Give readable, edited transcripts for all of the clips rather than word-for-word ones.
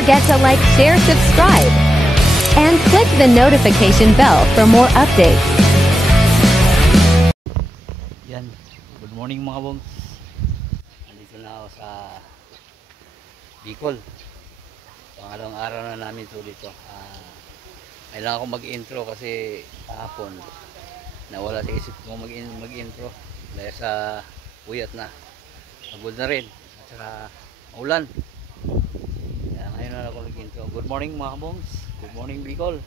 forget to like, share, subscribe, and click the notification bell for more updates. Yan, good morning mga bongs. Nandito na ako sa Bicol. Pangalawang araw na namin ito dito. Kailangan akong mag-intro kasi kahapon nawala sa isip ko mag-intro dahil sa puyat na. Pagod na rin at saka maulan. Kaya ngayon na ako nag-intro. Good morning mga bongs. Good morning Bicol.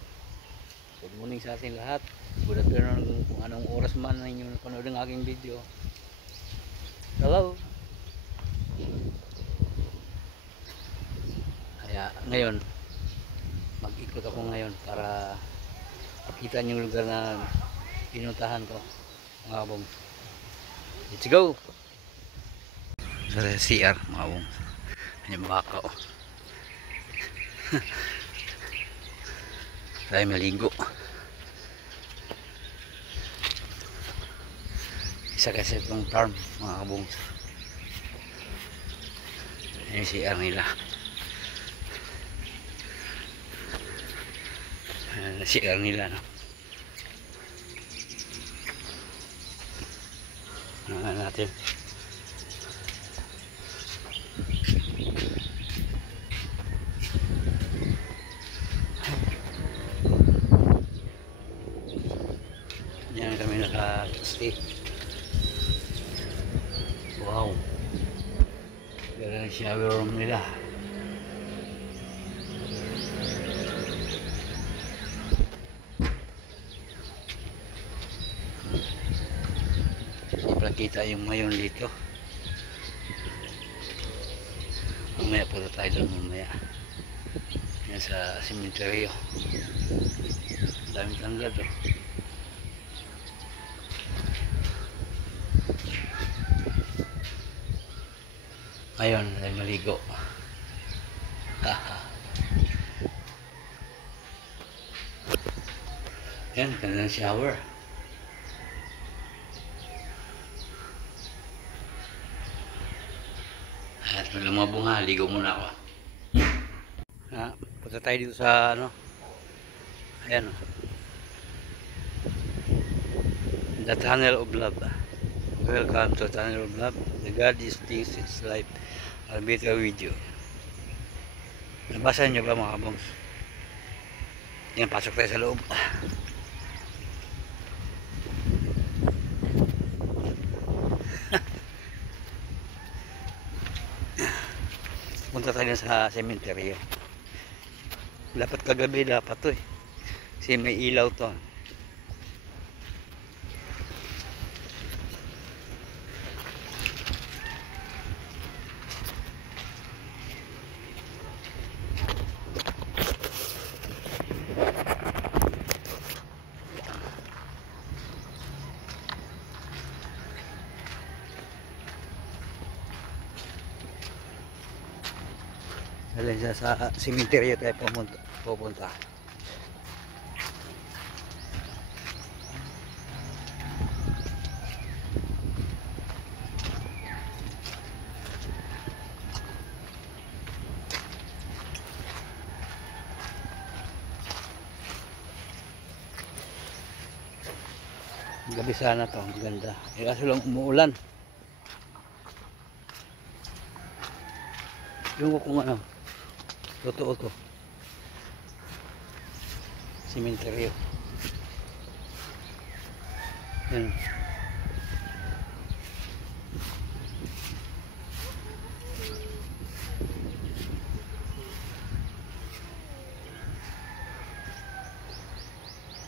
Good morning sa ating lahat. Good afternoon kung anong oras man na inyong napanood ang aking video. Hello. Kaya ngayon mag-ikot ako ngayon para makita niyo yung lugar na pinuntahan ko mga bong. Let's go. Sa CR mga bong. Yung baka oh. Tayo maligo. Isa kasi itong farm mga kabong. Yung CR nila. CR nila no. Natin. Yan kami naka-stay. Wow. Ganda ng shower room nila. Kita yung mayon dito. Mamaya punta tayo doon mamaya. Yan sa sementeryo. Daming tanggad oh. Ngayon ay maligo. Yan, ganda ng shower. At walang mga bunga, ligo muna ako. Punta tayo dito sa ano. Ayan. The Tunnel of Love. Welcome to Tunnel of Love. The God is this is life. I'll be with you. Nabasa niyo ba mga kabongs? Yan, pasok tayo sa loob. Punta tayo sa sementeryo. Dapat kagabi dapat to eh. Kasi may ilaw to. Dahil sa sementeryo tayo pupunta. Gabi sana to, maganda. Kaso lang umuulan. Yung kung ano, totoo to. Sementeryo. Yan.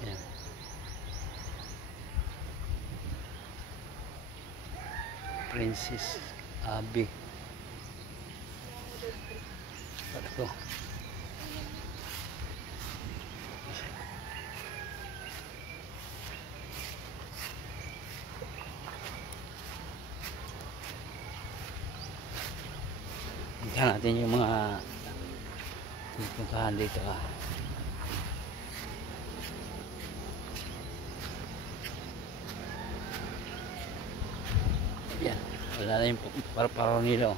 Yan. Princess Abby. Ano to? Tingnan natin yung mga pupuntahan dito Yan, wala na yung paraparo nila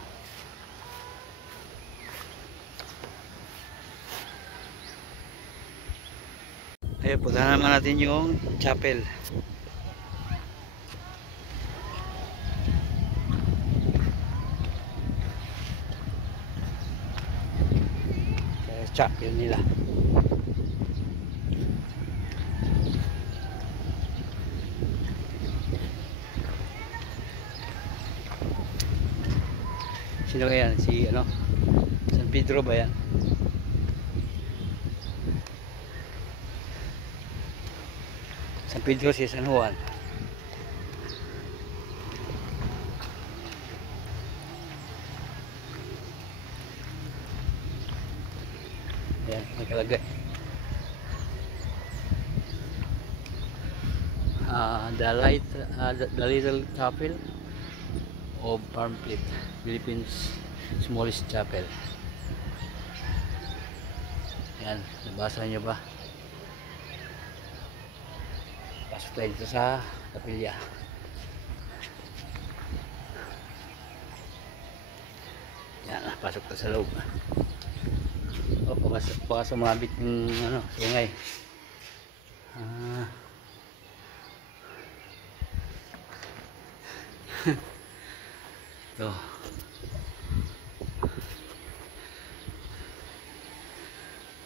Ayun, punta naman natin yung chapel. Chapel nila. Sino kaya? Si ano? San Pedro ba yan? San Pedro si San Juan. Ayan, nakalagay. The Little Chapel of Pamphlet, Philippines smallest chapel. Yan, nabasa nyo ba? Pasok tayo dito sa kapilya. Yan, pasok tayo sa loob. O, baka sumabit yung ano, sungay. Ito.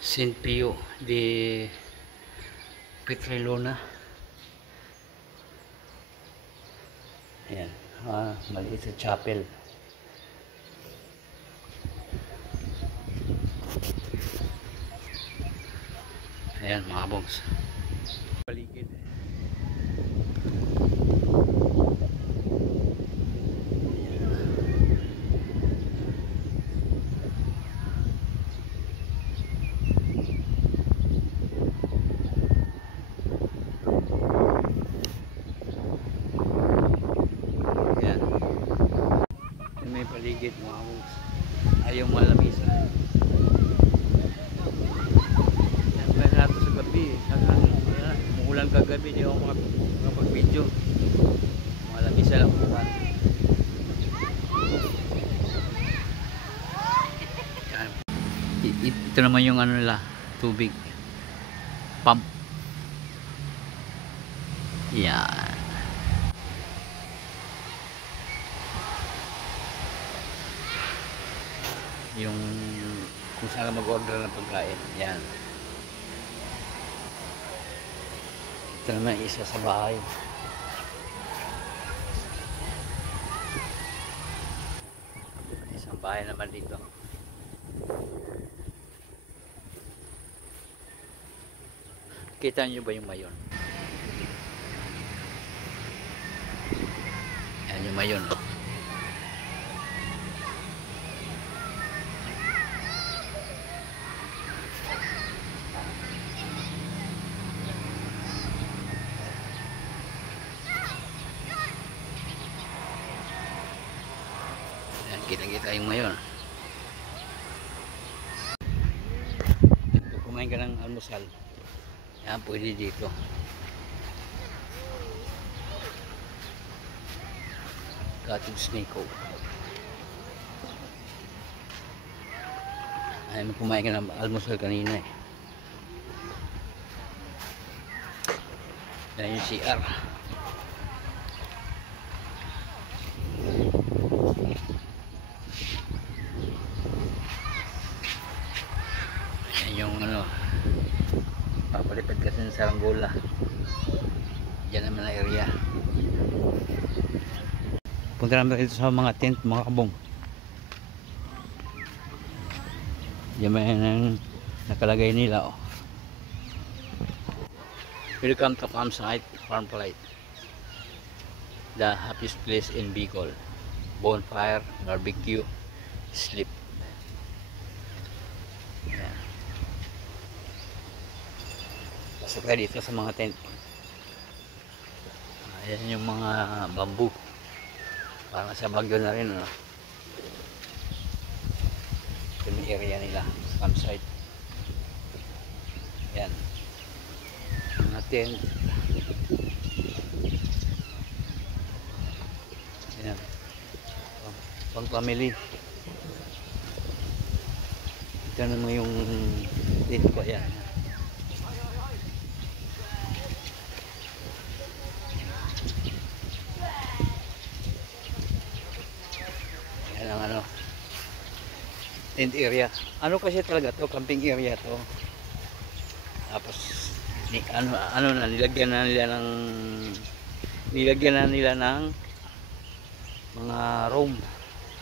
Saint Pio de Pietrelcina. Ayan, maliit sa chapel. Ayan mga bongs, paligid. Ayan, may paligid mga bongs. Ayaw malamisa. Nato sa gabi, umuulan kagabi, di ako makapag-video. Malamig sa lakuan. Ito naman yung ano nila, tubig pump. Yan. Yung kung saan ka mag-order ng pagkain. Yan. Ito naman isa sa bahay. Isang bahay naman dito. Kita nyo ba yung mayon? Yan yung mayon. Kita-kita yung mayon. Kung kumain ka ng almusal, yan pwede dito. Cottage Snake. Ay, kumain ka ng almusal kanina eh. Yan yung CR. Yung ano, papalipad kasi ng saranggola. Diyan naman na area. Punta naman dito sa mga tent mga kabong. Diyan may nakalagay nila oh. Welcome to campsite Pamphlet, the happiest place in Bicol. Bonfire, barbecue, sleep. Pasok tayo dito sa mga tent. Ayan yung mga bamboo. Parang sa Baguio na rin. Ano? Ito yung area nila. Campsite. Ayan. Mga tent. Ayan. Pang family. Ito naman yung tent ko. Ayan. tent area. Ano kasi talaga to, camping area to. Tapos nilagyan na nila ng mga room,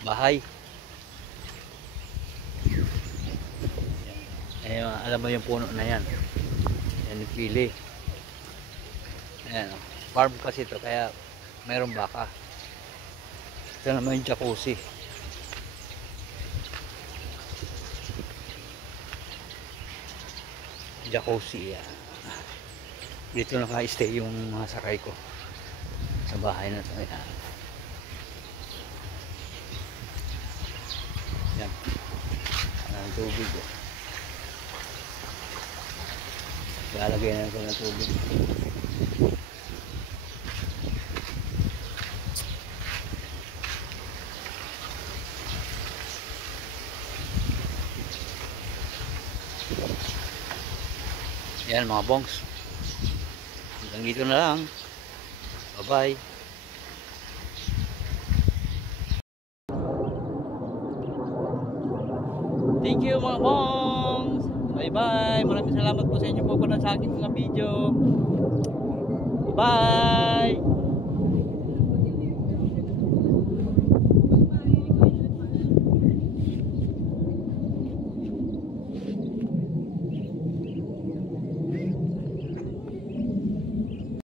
bahay. Eh, alam mo yung puno na yan. Yan yung pili. Ayan, farm kasi to, kaya mayroong baka. Ito naman yung jacuzzi. Jacuzzi yan. Dito naka-stay yung mga sakay ko sa bahay na to. Ayan. Yan. Ang tubig oh. Lalagay na ko ng tubig. Yan mga bongs. Hanggang dito na lang. Bye bye. Thank you mga bongs. Bye bye. Maraming salamat po sa inyo po sa akin mga video. Bye.